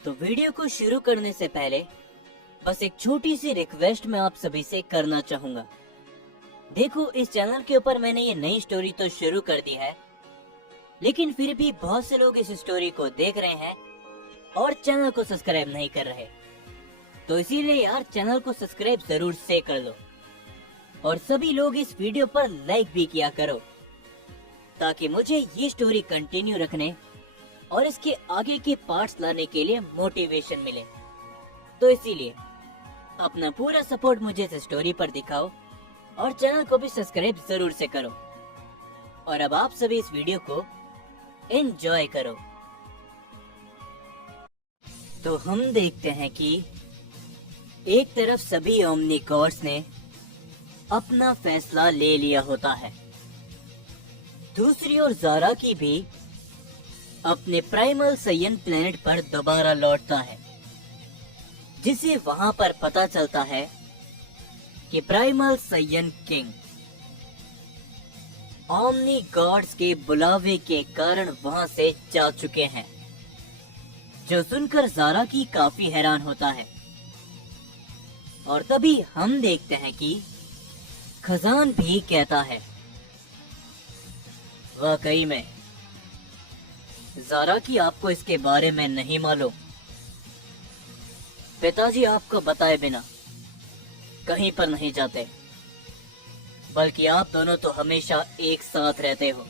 तो वीडियो को शुरू करने से पहले बस एक छोटी सी रिक्वेस्ट मैं आप सभी से करना चाहूंगा। देखो, इस चैनल के ऊपर मैंने ये नई स्टोरी तो शुरू कर दी है, लेकिन फिर भी बहुत से लोग इस स्टोरी को देख रहे हैं और चैनल को सब्सक्राइब नहीं कर रहे। तो इसीलिए यार चैनल को सब्सक्राइब जरूर से कर लो और सभी लोग इस वीडियो पर लाइक भी किया करो, ताकि मुझे ये स्टोरी कंटिन्यू रखने और इसके आगे के पार्ट्स लाने के लिए मोटिवेशन मिले। तो इसीलिए अपना पूरा सपोर्ट मुझे इस स्टोरी पर दिखाओ और चैनल को भी सब्सक्राइब जरूर से करो। और अब आप सभी इस वीडियो को एंजॉय करो। तो हम देखते हैं कि एक तरफ सभी ओमनी गॉड्स ने अपना फैसला ले लिया होता है, दूसरी ओर ज़ारा की भी अपने प्राइमल साइयन प्लेनेट पर दोबारा लौटता है, जिसे वहां पर पता चलता है कि प्राइमल साइयन किंग ओमनी गॉड्स के बुलावे के कारण वहां से जा चुके हैं, जो सुनकर ज़ारा की काफी हैरान होता है। और तभी हम देखते हैं कि खजान भी कहता है, वाकई में ज़ारा की आपको इसके बारे में नहीं मालूम। पिताजी आपको बताए बिना कहीं पर नहीं जाते, बल्कि आप दोनों तो हमेशा एक साथ रहते हो।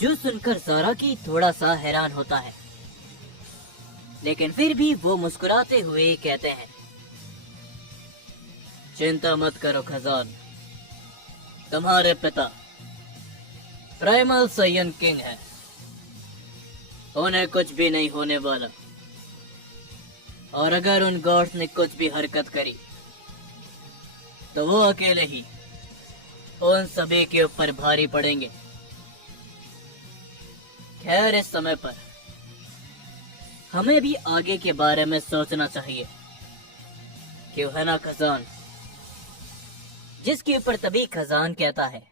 जो सुनकर ज़ारा की थोड़ा सा हैरान होता है, लेकिन फिर भी वो मुस्कुराते हुए कहते हैं, चिंता मत करो खजान, तुम्हारे पिता प्राइमल साइयन किंग है, उन्हें कुछ भी नहीं होने वाला। और अगर उन गॉड्स ने कुछ भी हरकत करी तो वो अकेले ही उन सभी के ऊपर भारी पड़ेंगे। खैर, इस समय पर हमें भी आगे के बारे में सोचना चाहिए, क्यों है ना खजान? जिसके ऊपर तभी खजान कहता है,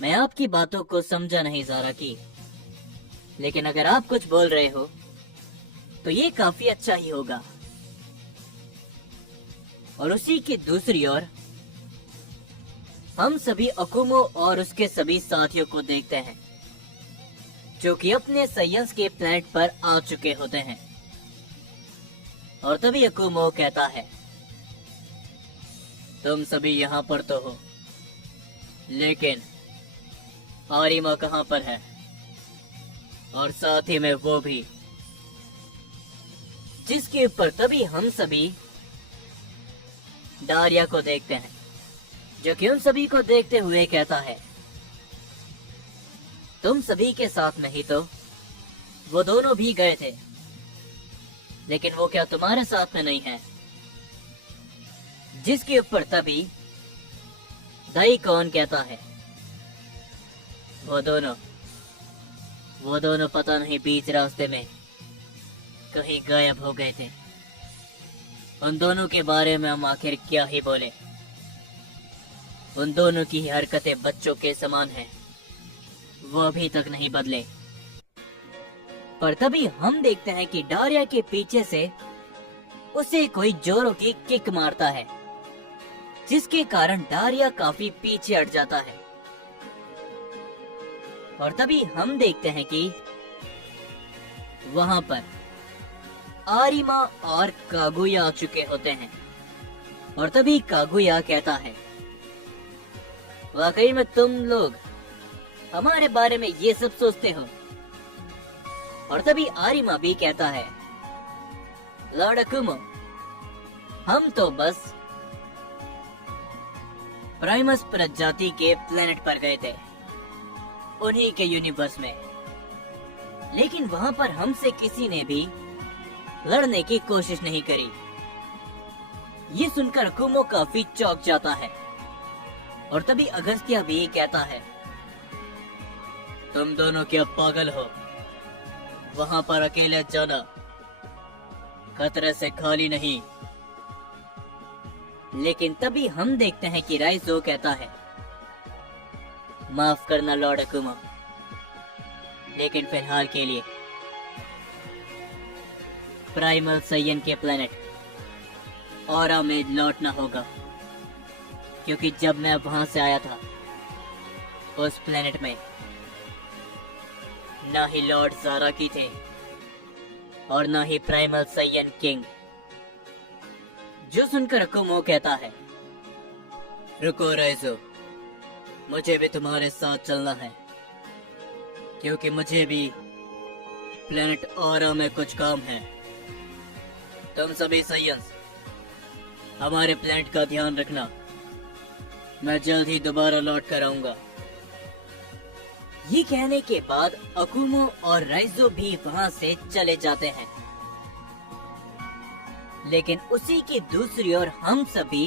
मैं आपकी बातों को समझा नहीं ज़ारा की, लेकिन अगर आप कुछ बोल रहे हो तो ये काफी अच्छा ही होगा। और उसी की दूसरी ओर हम सभी अकुमो और उसके सभी साथियों को देखते हैं, जो कि अपने साइंस के प्लेनेट पर आ चुके होते हैं। और तभी अकुमो कहता है, तुम सभी यहाँ पर तो हो, लेकिन आरिमा कहाँ पर है? और साथ ही में वो भी। जिसके ऊपर तभी हम सभी डारिया को देखते हैं, जो कि उन सभी को देखते हुए कहता है, तुम सभी के साथ में ही तो वो दोनों भी गए थे, लेकिन वो क्या तुम्हारे साथ में नहीं है? जिसके ऊपर तभी दाई कौन कहता है, वो दोनों पता नहीं बीच रास्ते में कहीं गायब हो गए थे। उन दोनों के बारे में हम आखिर क्या ही बोले। उन दोनों की हरकतें बच्चों के समान हैं, वो अभी तक नहीं बदले। पर तभी हम देखते हैं कि डारिया के पीछे से उसे कोई जोरों की किक मारता है, जिसके कारण डारिया काफी पीछे हट जाता है। और तभी हम देखते हैं कि वहां पर आरिमा और कागुया आ चुके होते हैं। और तभी कागुया कहता है, वाकई में तुम लोग हमारे बारे में ये सब सोचते हो? और तभी आरिमा भी कहता है, लॉर्ड अकुमो, हम तो बस प्राइमस प्रजाति के प्लेनेट पर गए थे, उन्हीं के यूनिवर्स में, लेकिन वहां पर हमसे किसी ने भी लड़ने की कोशिश नहीं करी। ये सुनकर कुमो काफी चौंक जाता है। और तभी अगस्त्या भी कहता है, तुम दोनों क्या पागल हो? वहां पर अकेले जाना खतरे से खाली नहीं। लेकिन तभी हम देखते हैं कि राइजो कहता है, माफ करना लॉर्ड अकुमा, लेकिन फिलहाल के लिए प्राइमल सैयन के प्लेनेट ऑरा में लौटना होगा, क्योंकि जब मैं वहां से आया था उस प्लेनेट में ना ही लॉर्ड ज़ाराकी थे और ना ही प्राइमल सैयन किंग। जो सुनकर अकुमो कहता है, रुको राइजो, मुझे भी तुम्हारे साथ चलना है, क्योंकि मुझे भी प्लेनेट ऑरा में कुछ काम है। तुम सभी सैयन्स हमारे प्लेनेट का ध्यान रखना, मैं जल्द ही दोबारा लौट कर आऊंगा। ये कहने के बाद अकुमो और राइजो भी वहां से चले जाते हैं। लेकिन उसी की दूसरी ओर हम सभी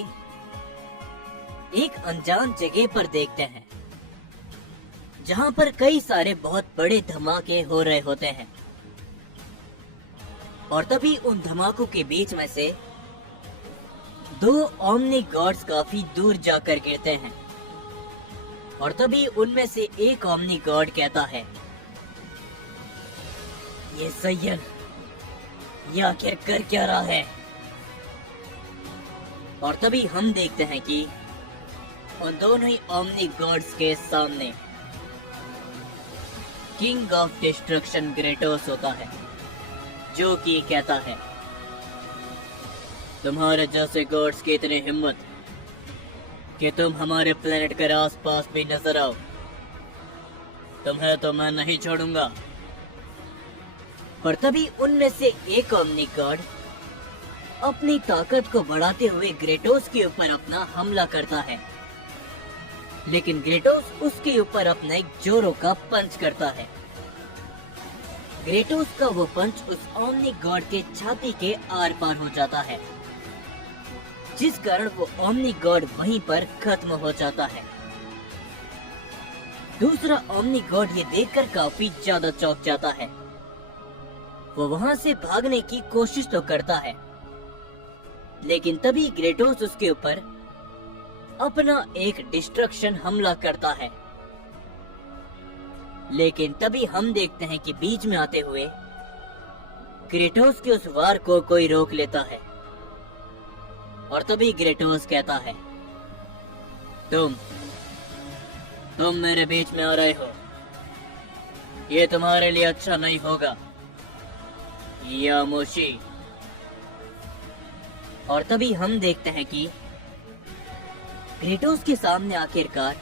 एक अनजान जगह पर देखते हैं, जहां पर कई सारे बहुत बड़े धमाके हो रहे होते हैं। और तभी उन धमाकों के बीच में से दो ओमनी गॉड्स काफी दूर जाकर गिरते हैं। और तभी उनमें से एक ओमनी गॉड कहता है, ये सैयन ये आखिर कर क्या रहा है? और तभी हम देखते हैं कि उन दोनों ही ओमनी गॉड्स के सामने किंग ऑफ डिस्ट्रक्शन ग्रेटोस होता है, जो कि कहता है, तुम्हारे जैसे गॉड्स की इतनी हिम्मत कि तुम हमारे प्लेनेट के आसपास भी नजर आओ, तुम्हें तो मैं नहीं छोड़ूंगा। पर तभी उनमें से एक ओमनी गॉड अपनी ताकत को बढ़ाते हुए ग्रेटोस के ऊपर अपना हमला करता है। लेकिन ग्रेटोस उसके ऊपर अपना एक जोरों का पंच करता है। ग्रेटोस का वो पंच उस ओमनी गॉड के छाती के आर पार हो जाता है, जिस कारण वो ओमनी गॉड वहीं पर खत्म हो जाता है। दूसरा ओमनी गॉड ये देखकर काफी ज्यादा चौंक जाता है। वो वहां से भागने की कोशिश तो करता है, लेकिन तभी ग्रेटोस उसके ऊपर अपना एक डिस्ट्रक्शन हमला करता है। लेकिन तभी हम देखते हैं कि बीच में आते हुए ग्रेटोस के उस वार को कोई रोक लेता है। और तभी ग्रेटोस कहता है, तुम मेरे बीच में आ रहे हो, ये तुम्हारे लिए अच्छा नहीं होगा, यामोशी। और तभी हम देखते हैं कि ग्रेटोस के सामने आखिरकार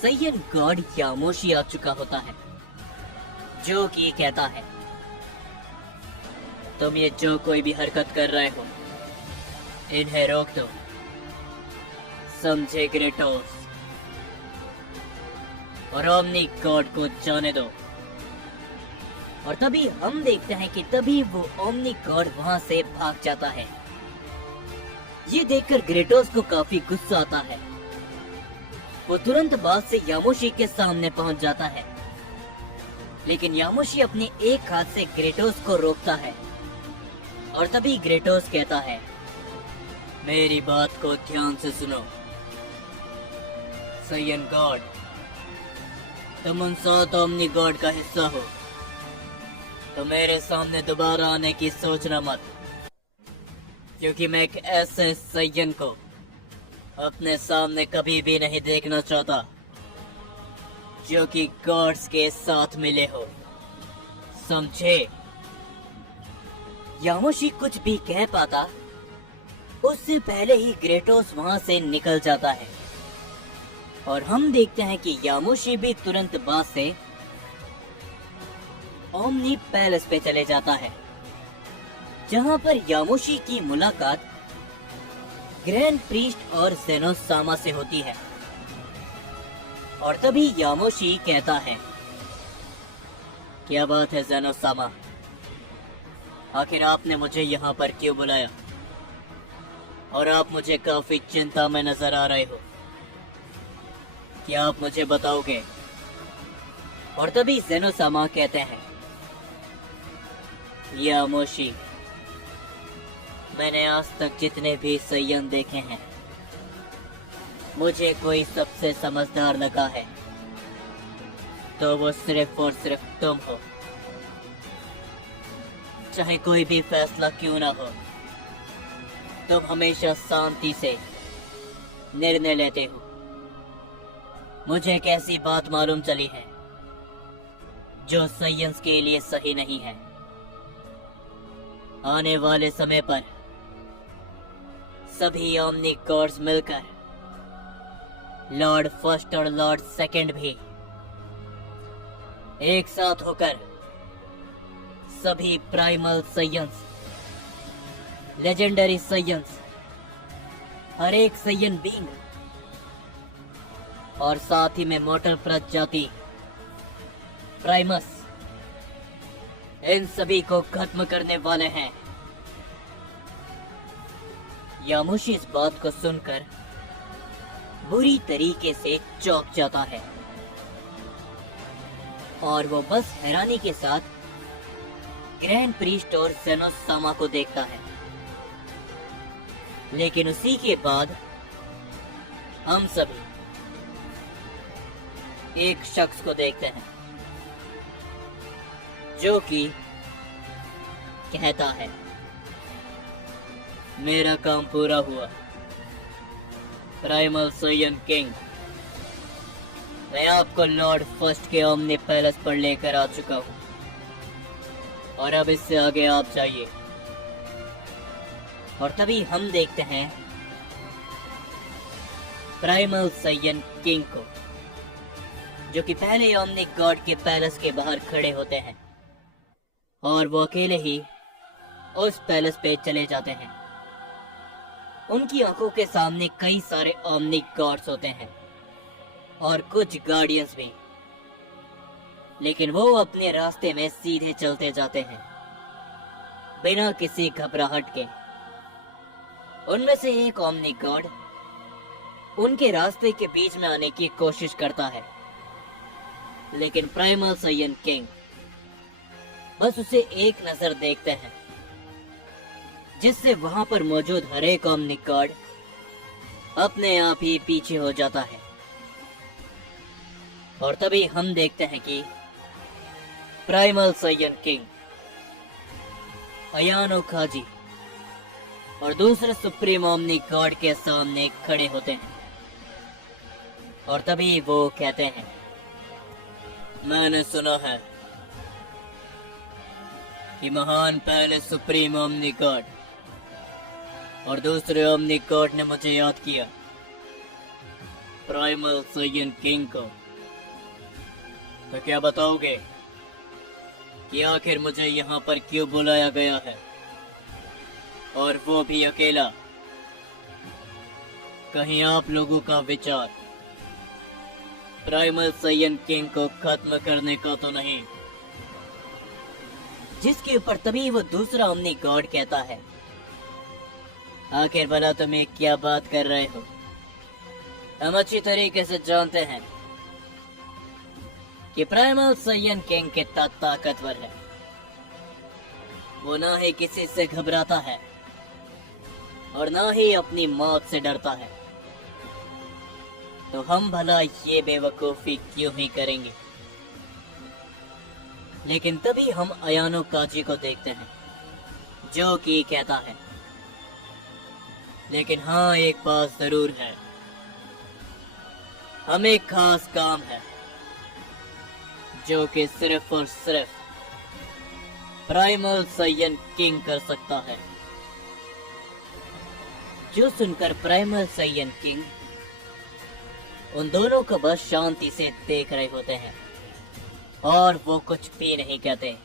सैयन गॉड यामोशी आ चुका होता है, जो कि कहता है, तुम ये जो कोई भी हरकत कर रहे हो इन्हें रोक दो, समझे ग्रेटोस, और ओमनी गॉड को जाने दो। और तभी हम देखते हैं कि तभी वो ओमनी गॉड वहां से भाग जाता है। ये देखकर ग्रेटोस को काफी गुस्सा आता है। वो तुरंत बाद से यामोशी के सामने पहुंच जाता है, लेकिन यामोशी अपने एक हाथ से ग्रेटोस को रोकता है। और तभी ग्रेटोस कहता है, मेरी बात को ध्यान से सुनो सैयन गॉड, तुम उन 7 ओमनी गॉड का हिस्सा हो, तो मेरे सामने दोबारा आने की सोचना मत, क्योंकि मैं एक ऐसे सैयन को अपने सामने कभी भी नहीं देखना चाहता जो कि गॉड्स के साथ मिले हो, समझे? यामोशी कुछ भी कह पाता उससे पहले ही ग्रेटोस वहां से निकल जाता है। और हम देखते हैं कि यामोशी भी तुरंत बाद से ओमनी पैलेस पे चले जाता है, जहां पर यामोशी की मुलाकात ग्रैंड प्रीस्ट और जेनोसामा से होती है। और तभी यामोशी कहता है, क्या बात है जेनोसामा, आखिर आपने मुझे यहाँ पर क्यों बुलाया? और आप मुझे काफी चिंता में नजर आ रहे हो, क्या आप मुझे बताओगे? और तभी जेनोसामा कहते हैं, यामोशी, मैंने आज तक जितने भी सैयन देखे हैं, मुझे कोई सबसे समझदार लगा है तो वो सिर्फ और सिर्फ तुम हो। चाहे कोई भी फैसला क्यों ना हो, तुम हमेशा शांति से निर्णय लेते हो। मुझे एक ऐसी बात मालूम चली है जो साइंस के लिए सही नहीं है। आने वाले समय पर सभी ओमनी गॉड्स मिलकर लॉर्ड फर्स्ट और लॉर्ड सेकंड भी एक साथ होकर सभी प्राइमल साइंस, लेजेंडरी साइंस, हर एक साइयन बींग और साथ ही में मोटर प्रजाति प्राइमस, इन सभी को खत्म करने वाले हैं। यामुशी इस बात को सुनकर बुरी तरीके से चौंक जाता है और वो बस हैरानी के साथ ग्रैंड प्रीस्ट और जेनोस सामा को देखता है। लेकिन उसी के बाद हम सभी एक शख्स को देखते हैं जो कि कहता है, मेरा काम पूरा हुआ प्राइमल साइयन किंग। मैं आपको लॉर्ड फर्स्ट के ओमनी पैलेस पर लेकर आ चुका हूं और अब इससे आगे आप जाइए। और तभी हम देखते हैं प्राइमल साइयन किंग को, जो कि पहले ओमनी गॉड के पैलेस के बाहर खड़े होते हैं और वो अकेले ही उस पैलेस पे चले जाते हैं। उनकी आंखों के सामने कई सारे ओमनी गॉड्स होते हैं और कुछ गार्डियंस भी, लेकिन वो अपने रास्ते में सीधे चलते जाते हैं बिना किसी घबराहट के। उनमें से एक ओमनी गॉड उनके रास्ते के बीच में आने की कोशिश करता है, लेकिन प्राइमल साइयन किंग बस उसे एक नजर देखते हैं, जिससे वहां पर मौजूद हर एक ओमनी गॉड अपने आप ही पीछे हो जाता है। और तभी हम देखते हैं कि प्राइमल साइयन किंग अयानो काजी और दूसरे सुप्रीम ओमनी गॉड के सामने खड़े होते हैं। और तभी वो कहते हैं, मैंने सुना है कि महान पहले सुप्रीम ओमनी गॉड और दूसरे ओमनी गॉड ने मुझे याद किया, प्राइमल साइयन किंग को। तो क्या बताओगे कि आखिर मुझे यहाँ पर क्यों बुलाया गया है, और वो भी अकेला? कहीं आप लोगों का विचार प्राइमल साइयन किंग को खत्म करने का तो नहीं? जिसके ऊपर तभी वो दूसरा ओमनी गॉड कहता है, आखिर भला तुम ये क्या बात कर रहे हो? हम अच्छी तरीके से जानते हैं कि प्राइमल साइयन किंग कितना ताकतवर है। वो ना ही किसी से घबराता है और ना ही अपनी मौत से डरता है। तो हम भला ये बेवकूफी क्यों ही करेंगे? लेकिन तभी हम अयानो काजी को देखते हैं, जो कि कहता है, लेकिन हाँ, एक बात जरूर है, हमें खास काम है जो कि सिर्फ और सिर्फ प्राइमल साइयन किंग कर सकता है। जो सुनकर प्राइमल साइयन किंग उन दोनों को बस शांति से देख रहे होते हैं और वो कुछ भी नहीं कहते।